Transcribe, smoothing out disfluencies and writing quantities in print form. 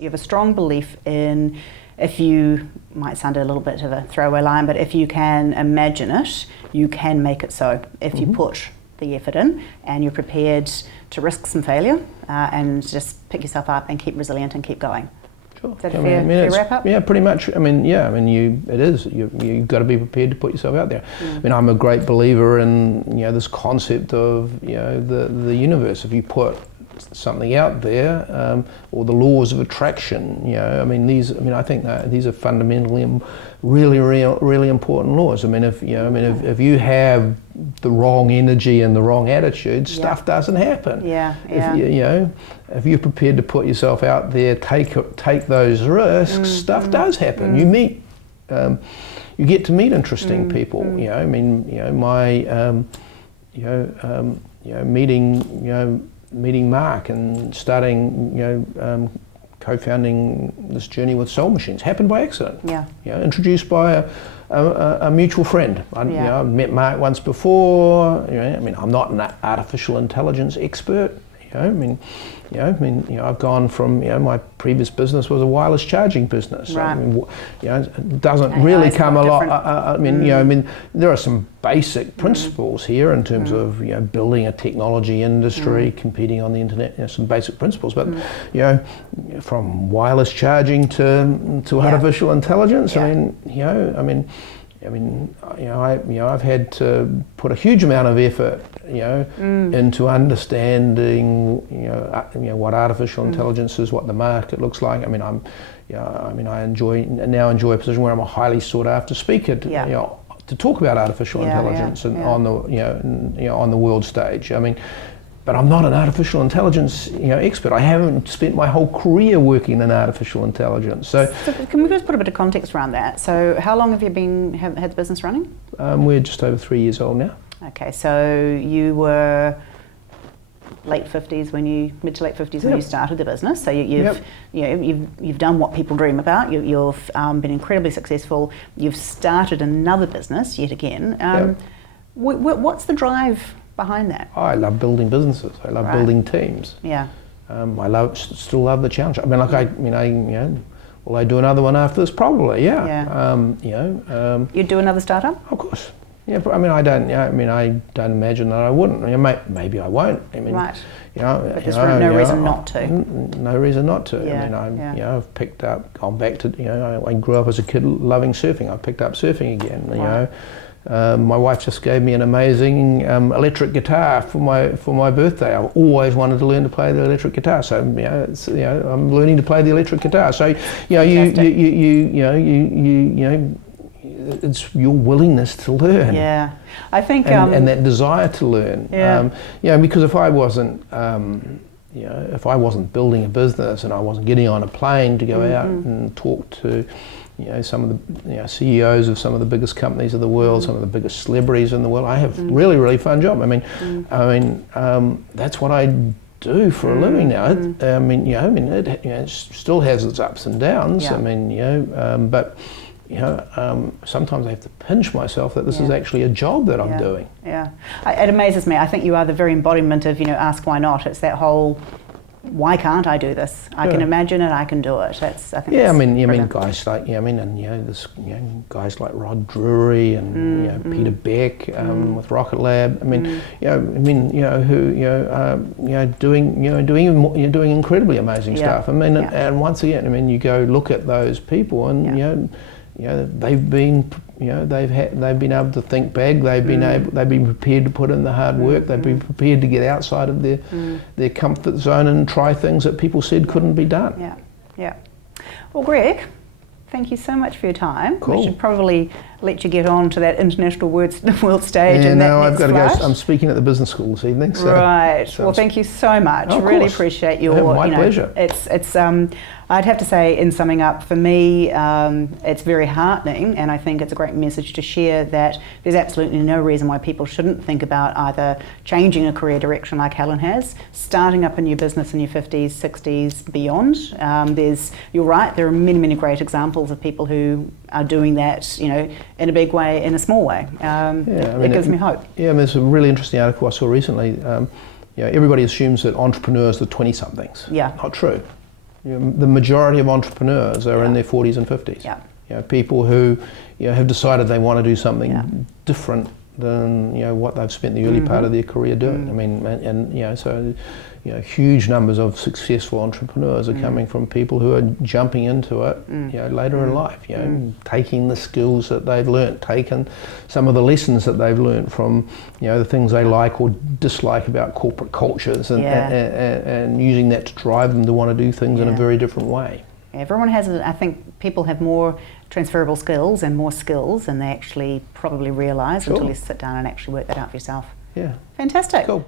You have a strong belief in, if you, might sound a little bit of a throwaway line, but if you can imagine it, you can make it so. If you put the effort in and you're prepared to risk some failure and just pick yourself up and keep resilient and keep going. Sure. Is that a fair wrap up? Yeah, pretty much. It is. You've got to be prepared to put yourself out there. I mean, I'm a great believer in this concept of the universe. If you put something out there, or the laws of attraction. I think that these are fundamentally really important laws. If you have the wrong energy and the wrong attitude, stuff doesn't happen. If you're prepared to put yourself out there, take those risks, stuff does happen. You meet, you get to meet interesting people. Meeting Mark and starting, co-founding this journey with Soul Machines happened by accident. Introduced by a mutual friend. I've met Mark once before. I'm not an artificial intelligence expert. I've gone from, my previous business was a wireless charging business. It doesn't really come a lot. There are some basic principles here in terms of, building a technology industry, competing on the internet, some basic principles, but, from wireless charging to artificial intelligence, I've had to put a huge amount of effort, into understanding, what artificial intelligence is, what the market looks like. I now enjoy a position where I'm a highly sought after speaker to talk about artificial intelligence and on the on the world stage. But I'm not an artificial intelligence expert. I haven't spent my whole career working in artificial intelligence. So can we just put a bit of context around that? So how long have you had the business running? We're just over 3 years old now. Okay, so you were mid to late 50s when you started the business. So you've done what people dream about. You've been incredibly successful. You've started another business yet again. What's the drive behind that? I love building businesses. I love building teams. I still love the challenge. Will I do another one after this? Probably. You'd do another startup? Of course. Yeah, but I don't imagine that I wouldn't. Maybe I won't. But there's no reason not to. No reason not to. I've gone back to, I grew up as a kid loving surfing. I picked up surfing again. My wife just gave me an amazing electric guitar for my birthday. I've always wanted to learn to play the electric guitar, so I'm learning to play the electric guitar. So it's your willingness to learn. I think and that desire to learn. Because if I wasn't building a business and I wasn't getting on a plane to go out and talk to some of the CEOs of some of the biggest companies of the world, some of the biggest celebrities in the world, I have really fun job. That's what I do for a living now. It still has its ups and downs. But sometimes I have to pinch myself that this is actually a job that I'm doing. It amazes me. I think you are the very embodiment of, ask why not. It's that whole, why can't I do this? I can imagine it, I can do it. Guys like, guys like Rod Drury and Peter Beck with Rocket Lab. Doing incredibly amazing stuff. And once again, you go look at those people and they've been able to think big. They've been prepared to put in the hard work. They've been prepared to get outside of their comfort zone and try things that people said couldn't be done. Well, Greg, thank you so much for your time. Cool. We should probably let you get on to that international world stage. I've got to go. I'm speaking at the business school this evening. Well, thank you so much. Really appreciate your. My pleasure. It's. I'd have to say, in summing up, for me, it's very heartening, and I think it's a great message to share that there's absolutely no reason why people shouldn't think about either changing a career direction like Helen has, starting up a new business in your 50s, 60s, beyond. You're right, there are many great examples of people who are doing that, in a big way, in a small way. It gives me hope. There's a really interesting article I saw recently. Everybody assumes that entrepreneurs are 20-somethings. Not true. The majority of entrepreneurs are in Yeah. their 40s and 50s. Yeah. People who have decided they want to do something Yeah. different than what they've spent the early part of their career doing. I mean, and so huge numbers of successful entrepreneurs are coming from people who are jumping into it later in life. Taking the skills that they've learnt, taking some of the lessons that they've learnt from the things they like or dislike about corporate cultures, and using that to drive them to want to do things in a very different way. Everyone has, I think people have more transferable skills and more skills than they actually probably realise until you sit down and actually work that out for yourself. Yeah. Fantastic. Cool.